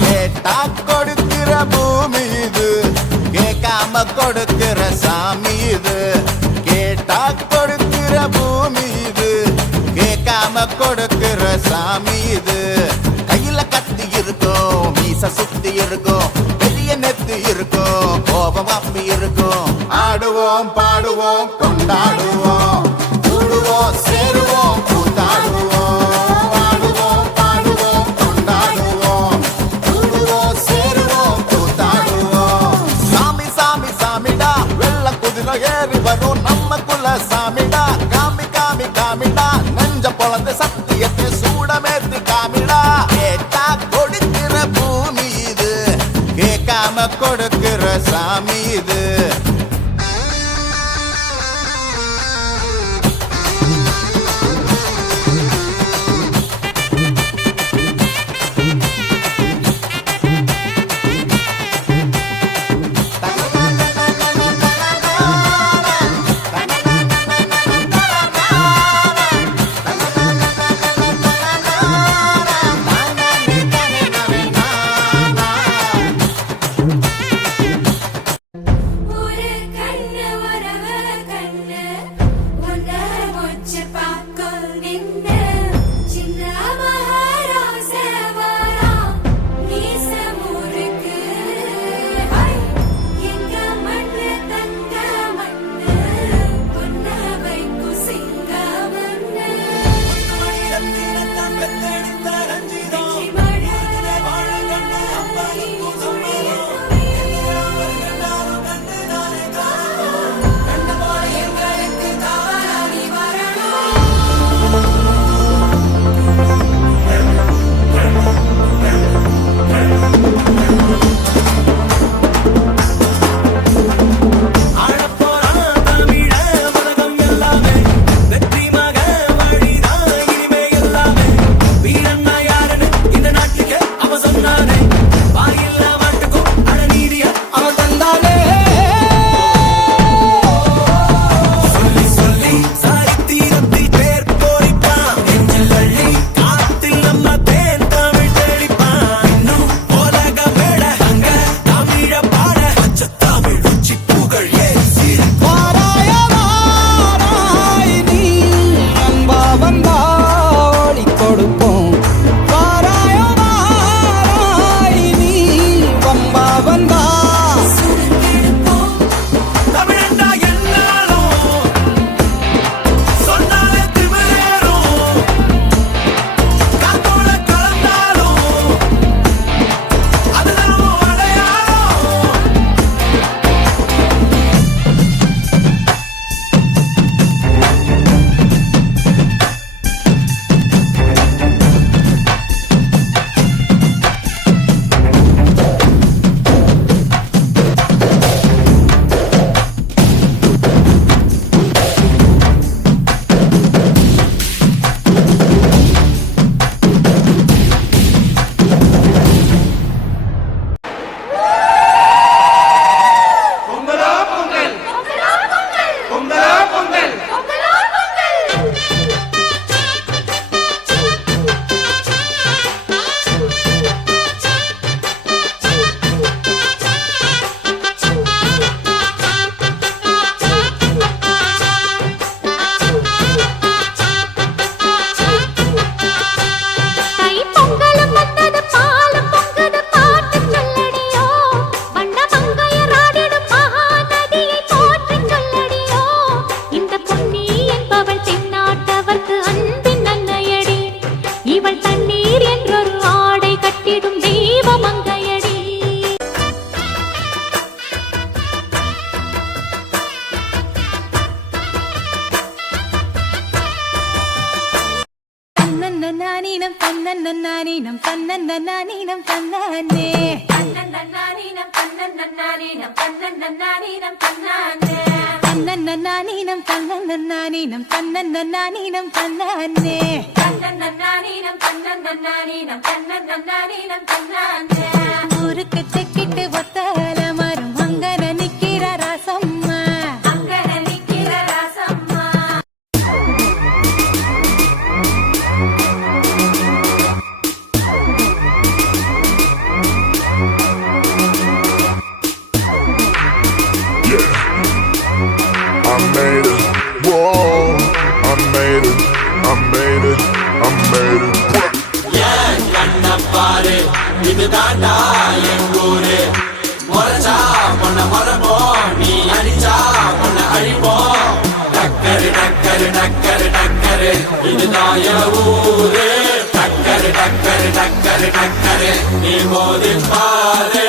கேட்டா கொடுக்கிற பூமி இது, கேட்காம கொடுக்கிற சாமி இது. கேட்டா கொடுக்கிற பூமி இது, கேட்காம கொடுக்கிற சாமி இது. கையில கத்தி இருக்கும், மீச சுத்தி இருக்கும், பெரிய நெத்தி இருக்கும், கோபம் அப்பி இருக்கும். ஆடுவோம் பாடுவோம் கொண்டாடுவோம், கூடுவோம் சேருவோம் கூத்தாடுவோம். ஆடுவோம் பாடுவோம் கொண்டாடுவோம், கூடுவோம் சேருவோம் கூத்தாடுவோம். சாமி சாமி சாமிடா, வெள்ள குதிரை ஏறி வரும் நம்ம குல சாமிடா. காமி காமி காமிடா, நெஞ்ச பொழந்த சத்தியத்தை சூடமேத்தி காமிடா. கேட்டா கொடுக்கிற பூமி இது, கேட்காம கொடுக்கிற சாமி இது. நானீனம் தன்னன்னானீனம் தன்னன்னானீனம் தன்னானே தன்னன்னானீனம் தன்னன்னானீனம் தன்னன்னானீனம் தன்னானே தன்னன்னானீனம் தன்னன்னானீனம் தன்னன்னானீனம் தன்னானே தன்னன்னானீனம் தன்னன்னானீனம் தன்னன்னானீனம் தன்னானே ஊருக்கு தெக்கிட்டு ஒத்தல மரம் அங்கன நிக்கிற ராசம்மா அங்கன நிக்கிற ராசம்மா தாண்டா எங்கூரு முறைச்சா பொண்ண மரபோம் நீ அடிச்சா பொண்ண அழிப்போம் டக்கரு டக்கரு டக்கரு டக்கரு இதுதான் என் ஊரு டக்கரு டக்கரு டக்கரு டக்கரு நீ மோதி பாரு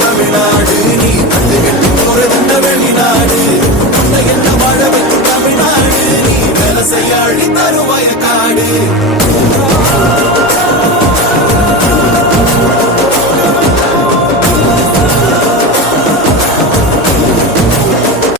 தமிழ்நாடு நீ கண்டு கட்டி போறதுண்ட வெளிநாடு என்ன வாழ வைக்கும் தமிழ்நாடு நீ வேலை செய்ய அழி தருவாய காடு